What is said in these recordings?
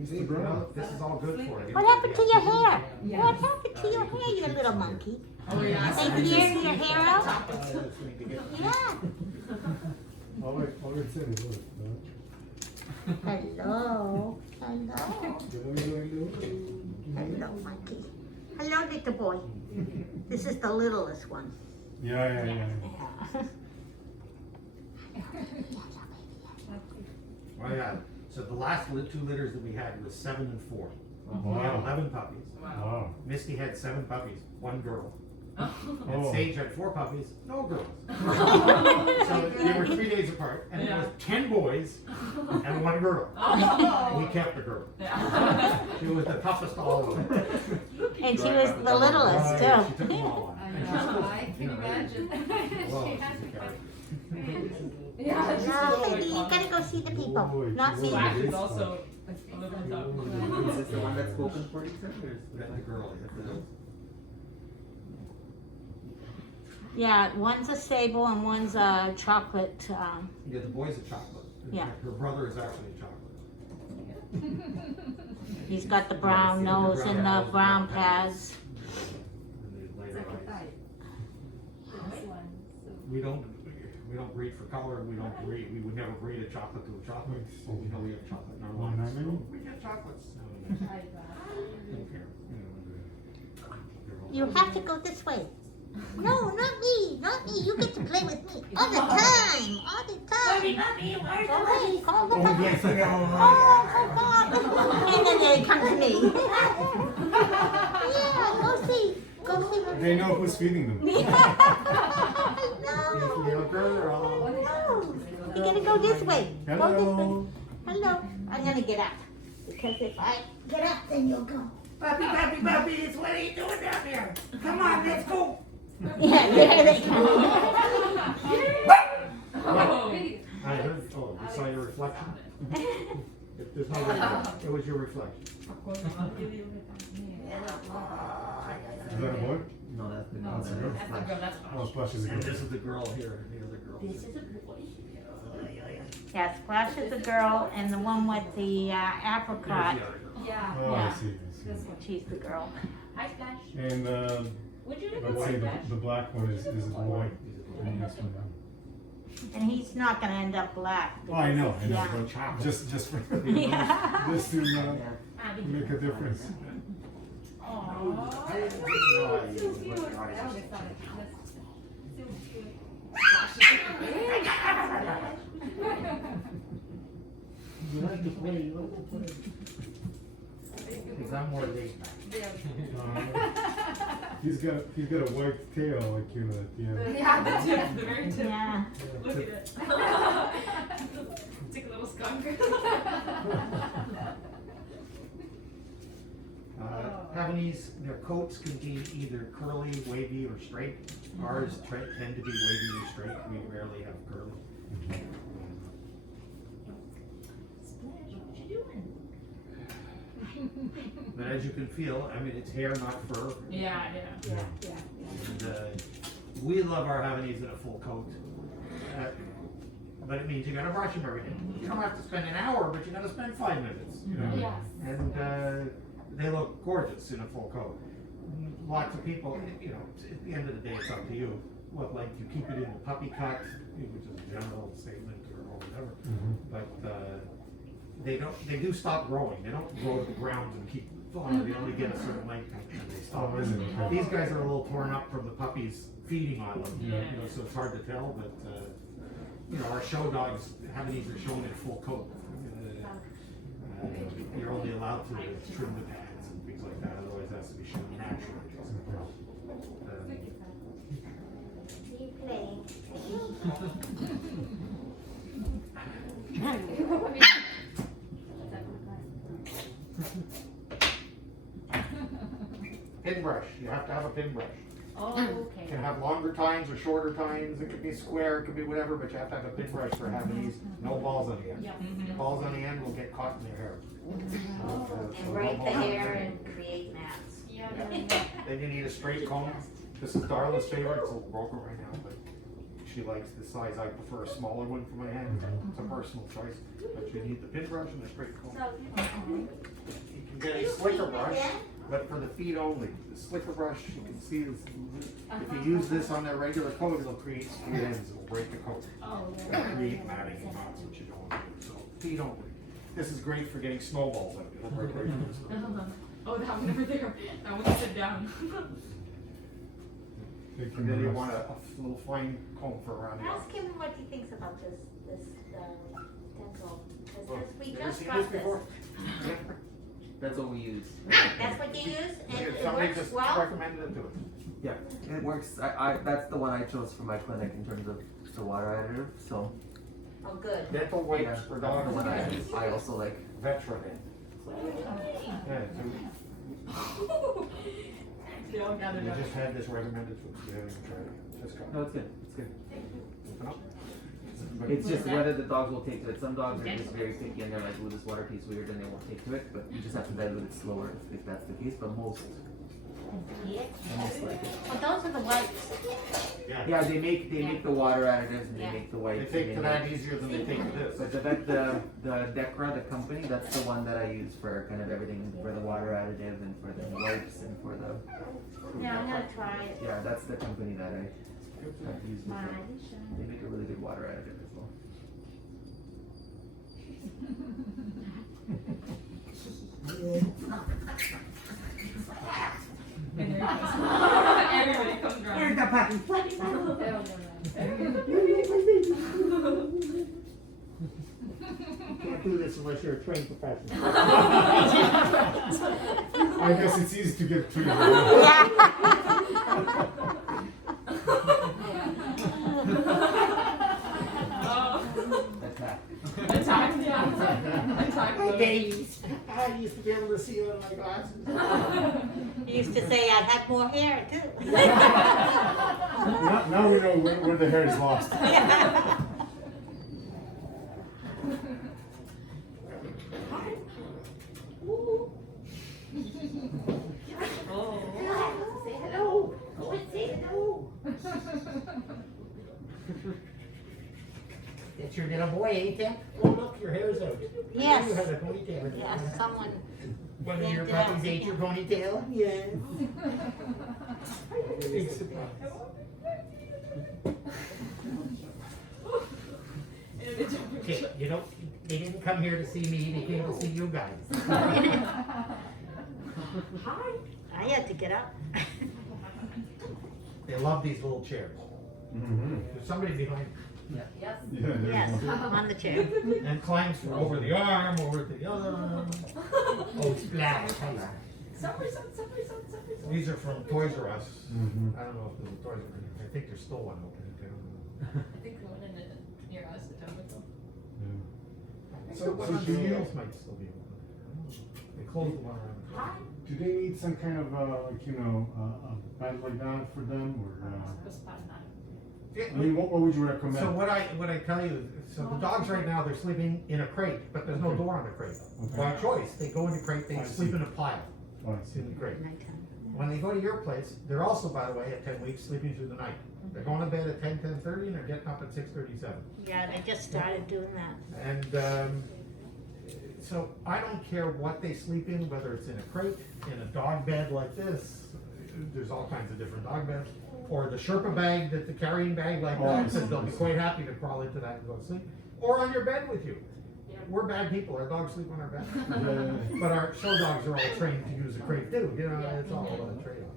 Mr. Brown. This is all good for it. What happened to your hair? What happened to your hair, you little monkey? Oh, yeah. They tear your hair out? Yeah. All I said is look. Hello. Hello. Hello, monkey. Hello, little boy. This is the littlest one. Yeah. Oh, yeah. So the last two litters that we had was 7 and 4. Wow. We had 11 puppies. Wow. Misty had 7 puppies, 1 girl. And Oh. Sage had 4 puppies, no girls. So they were 3 days apart, and there was 10 boys and 1 girl. We kept the girl. She was the toughest of all of them. And she was the littlest, She too. took them all on. I And she's know, still, I you can know, imagine. well, She has she's a to character. Yeah, No, baby, you gotta go see the people, not me. Flash is also a little on top. Is this the one that's spoken for you, sir? Or is The girl. Yeah, one's a sable and one's a chocolate, Yeah, the boy's a chocolate. Yeah. Her brother is actually a chocolate. he's got the brown nose and the brown pads. And the lighter eyes. This one, so. We don't breed for color. We would never breed a chocolate to a chocolate. Well, we know we have chocolate in our Oh, lines. not many? So we get chocolates. Try that. Don't care. You have to go this way. No, not me, not me. You get to play with me all the time, all the time. Go away, call the puppy. Oh, God. And then they come to me. Yeah, go see. Go see what They know who's feeding them. No. Little girl. No. You gotta go this way. Go this Hello. way. Hello. I'm gonna get up. Because if I get up, then you'll go. Puppies, what are you doing down there? Come on, let's go. Yeah, there they come. I heard, oh, you saw your reflection? There's no way, it was your reflection. Is that a boy? No, that's the That's a girl. That's the girl, that's Oh, Splash is a And girl. this is the girl here, and the other girl. This is a boy. Yeah, Splash is a girl, and the one with the apricot, There's the other girl. Yeah. Oh, I Yeah. see. she's the girl. Hi, Splash. And Would you let's say the black one is the boy. And the next one down. And he's not gonna end up black. Oh, I know, Yeah. but just for Yeah. just to make a difference. Aww. I didn't know I So used cute. what I eyes always is. thought it was so cute. You like to play, you like to play. Because I'm more laid back. He's got a white tail like you at the end. Yeah, the tip, the very tip. Yeah. Look at it. Take a little skunk. Havanese, their coats can be either curly, wavy, or straight. Ours tend to be wavy or straight. We rarely have curly. Splash, what you doing? But as you can feel, I mean, it's hair, not fur. Yeah. And we love our Havanese in a full coat. But it means you gotta brush them every day. You don't have to spend an hour, but you gotta spend 5 minutes, you know? Yes. And they look gorgeous in a full coat. Lots of people, you know, at the end of the day, it's up to you. What length you keep it in the puppy cut, which is a general statement or whatever. But they do stop growing. They don't grow to the ground and keep falling. They only get a certain length and they stop. Oh, is it? Okay. These guys are a little torn up from the puppies feeding on them, Yeah. you know, so it's hard to tell, but, you know, our show dogs haven't even shown in full coat. You're only allowed to trim the pads and things like that, otherwise it has to be shown naturally. Keep playing. Pin brush, you have to have a pin brush. Oh, You okay. can have longer tines or shorter tines, it could be square, it could be whatever, but you have to have a pin brush for having these, no balls on the end. Yeah. Balls on the end will get caught in their hair. And braid the hair and create mats. Yeah. Then you need a straight comb. This is Darla's favorite, it's a little broken right now, but she likes the size. I prefer a smaller one for my hand. It's a personal choice, but you need the pin brush and the straight comb. You can get a slicker brush, but for the feet only. The slicker brush, you can see this, if you use this on their regular coat, it'll create skewed ends, it'll break the coat. It'll create matting and knots, which you don't want to do. So feet only. This is great for getting snowballs out. It'll break right through the snow. Oh, that one over there. That one sit down. Take And then you your want rest. a little fine comb for around the Ask arm. him what he thinks about this dental, because Oh, we never just seen got this this. before? That's what we use. That's what you use, and it Somebody works just well? recommended it to us. Yeah, it works. That's the one I chose for my clinic in terms of the water additive. So Oh, good. Dental yeah, wipes that's for the dogs. one I also like. Veteran. Yeah, They all so gathered we up. just had this recommended to us. We haven't even tried it. Just got No, it's good. It's good. open up. But It's just whether the dogs will take to it. Some dogs are just very picky and they're like, "Ooh, this water tastes weird," and they won't take to it. But you just have to dilute it slower if that's the case. But most like it. Well, those are the wipes. Yeah, they make the water additives and they Yeah. make the They wipes. take and to they that make- easier than they take to this. But the Decra, the company, that's the one that I use for kind of everything, for the water additive and for the wipes and for the. Yeah, I'm gonna try it. Yeah, that's the company that I use. They make a really good water additive as well. And there he goes. Everybody comes around. Can't do this unless you're a trained professional. I guess it's easy to get treated. Oh, Attack. attacked, yeah. Attacked. Hi, babies. I used to be able to see you in my glasses. You used to say I had more hair too. Now we know where the hair is lost. Hello. Go and say hello. It's your little boy, ain't it? Oh, look, your hair's out. Yes. You had a ponytail. Yes, someone. One of your yanked it out. puppies ate your ponytail? Yes. Big surprise. Okay, you don't, they didn't come here to see me, they came to see you guys. I had to get up. They love these little chairs. Mm-hmm. There's somebody behind Yeah, Yes, there's one. on the chair. and climbs from over the arm, over the arm. Oh, splash. These are from Toys R Us. Mhm. I don't know if there's a Toys R Us, I think there's still one open in town. I think the one in near us at Tomato. Yeah. So So one do you- else might still be open. I don't know. They closed the one around the corner. Do they need some kind of, like, a bed like that for them, or, I mean, what would you recommend? So what I tell you, so the dogs right now, they're sleeping in a crate, but there's no Okay. door on the crate. Okay. By choice, they go in the crate, they I sleep see. in a pile, Oh, I it's see. in the crate. Nighttime. When they go to your place, they're also, by the way, at 10 weeks, sleeping through the night. They're going to bed at 10:30, and they're getting up at 6:37. Yeah, they just started doing that. And, so I don't care what they sleep in, whether it's in a crate, in a dog bed like this, there's all kinds of different dog beds, or the Sherpa bag, the carrying bag like Oh, I that, see, they'll be I see. quite happy to crawl into that and go to sleep, or on your bed with you. We're bad people, our dogs sleep on our bed. Yeah. But our show dogs are all trained to use a crate too, you know, it's all a trade-off.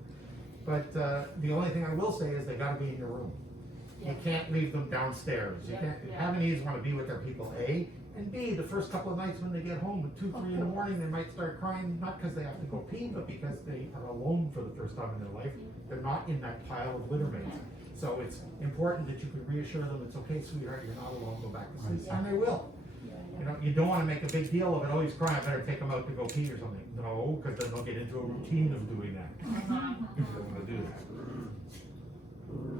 But, the only thing I will say is they gotta be in your room. You can't leave them downstairs. You can't, Havanese wanna be with their people, A, and B, the first couple of nights when they get home at 2, 3 in the morning, they might start crying, not because they have to go pee, but because they are alone for the first time in their life. They're not in that pile of litter mates. So it's important that you can reassure them, it's okay, sweetheart, you're not alone, go back to sleep, and they will. You know, you don't wanna make a big deal of it, oh, he's crying, I better take him out to go pee or something. No, because then they'll get into a routine of doing that. You don't wanna do that.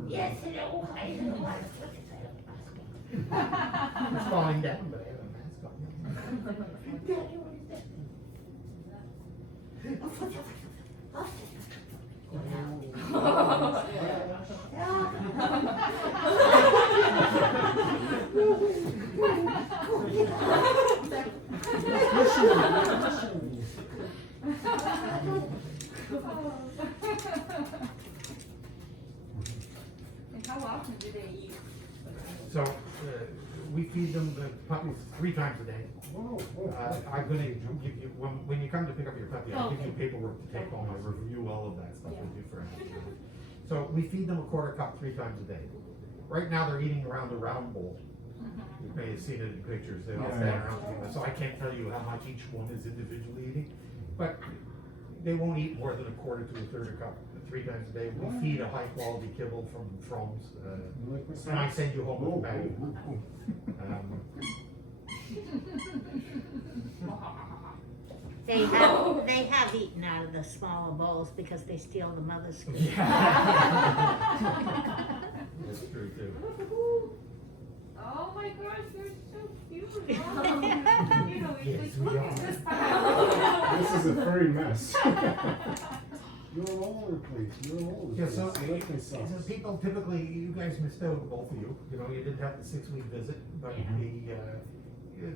Yes, hello. I don't know why. It's falling down, but I have a mask on. Daddy, what is that? And how often do they eat? So, we feed them the puppies 3 times a day. Whoa, whoa. I'm gonna give you, when you come to pick up your puppy, I'll give you paperwork to take home, I review all of that stuff with you for everything. So we feed them a quarter cup 3 times a day. Right now, they're eating around a round bowl. You may have seen it in pictures, they all Yeah, stand yeah. around together, so I can't tell you how much each one is individually eating. But they won't eat more than a quarter to a third a cup 3 times a day. We feed a high quality kibble from Fromm's, You like my and I socks? send you home with Oh, a bag. oh, oh, They have eaten out of the smaller bowls because they steal the mother's food. Yeah. That's true too. Oh my gosh, you're so cute. You know, Yes, it's we look are. at this. This is a furry mess. You're all over the place, you're all over the Yeah, place. so, You like my socks. so people typically, you guys missed out, both of you, you know, you didn't have the 6-week visit, but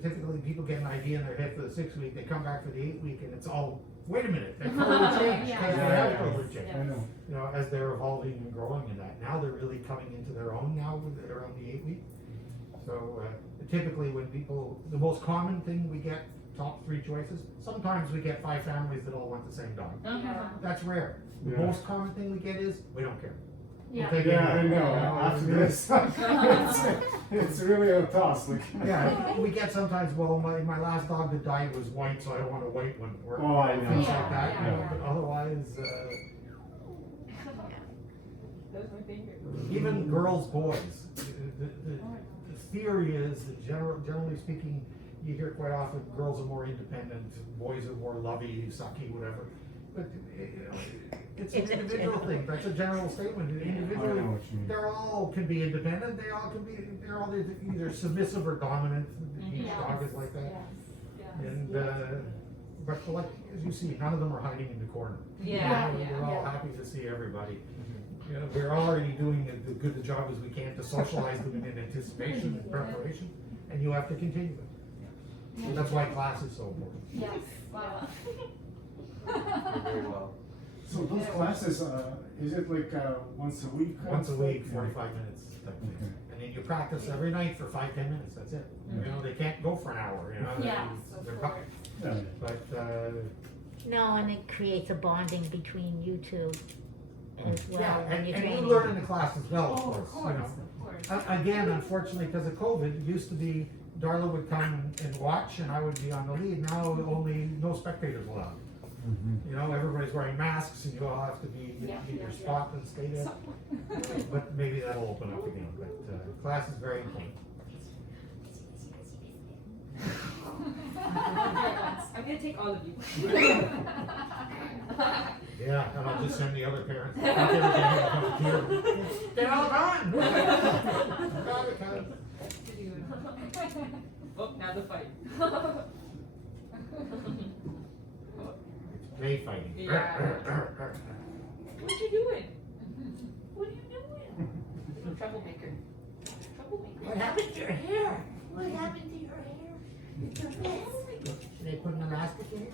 typically people get an idea in their head for the 6 week, they come back for the 8 week and it's all, wait a minute, they're totally changed, Yeah. because they Yeah, have yeah, totally changed. I know. You know, as they're evolving and growing in that, now they're really coming into their own now with around the 8 week. So typically when people, the most common thing we get, top 3 choices, sometimes we get 5 families that all want the same dog. Yeah. That's rare. The Yeah. most common thing we get is, we don't care. Yeah. We'll take Yeah, I anyone. know, after this, it's really a toss, like. Yeah, we get sometimes, well, my last dog that died was white, so I don't want a white one, or Oh, I know. things Yeah, like that, you know, yeah. but otherwise, That was my favorite. even girls, boys, the theory is that generally speaking, you hear quite often, girls are more independent, boys are more lovey, sucky, whatever. But, you know, it's an It's a individual general- thing, that's a general statement, I know individually, what you mean. they're all can be independent, they're all either submissive or dominant, each Yes. dog is like that. Yes. Yeah. And, but like, as you see, none of them are hiding in the corner. Yeah, You know, yeah, We're all yeah. happy to see everybody. You know, we're already doing as good a job as we can to socialize them in anticipation and preparation, and you have to continue it. And that's why class is so important. Yes. Wow. Very well. So those classes, is it like, once a week? kind Once a of week, thing? 45 minutes type thing. Okay. And then you practice every night for 5-10 minutes, that's it. You know, they can't go for an hour, you know, Yes, they're of cut. course. Yeah, yeah. But, No, and it creates a bonding between you two as well yeah, when you're and training. you learn in the class as well, Oh, of course, you know. of course. Again, unfortunately, because of COVID, it used to be Darla would come and watch and I would be on the lead. Now only no spectators allowed. Mhm. You know, everybody's wearing masks and you all have to be Yeah, in your yeah, spot and stay there. But maybe that'll open up again, but class is very important. I'm gonna take all of you. Yeah, and I'll just send the other parents. They're all gone. Oh, now the fight. They fighting. Yeah. What you doing? What are you doing? Troublemaker. Troublemaker. What happened to your hair? What happened to your hair? They put an elastic in it?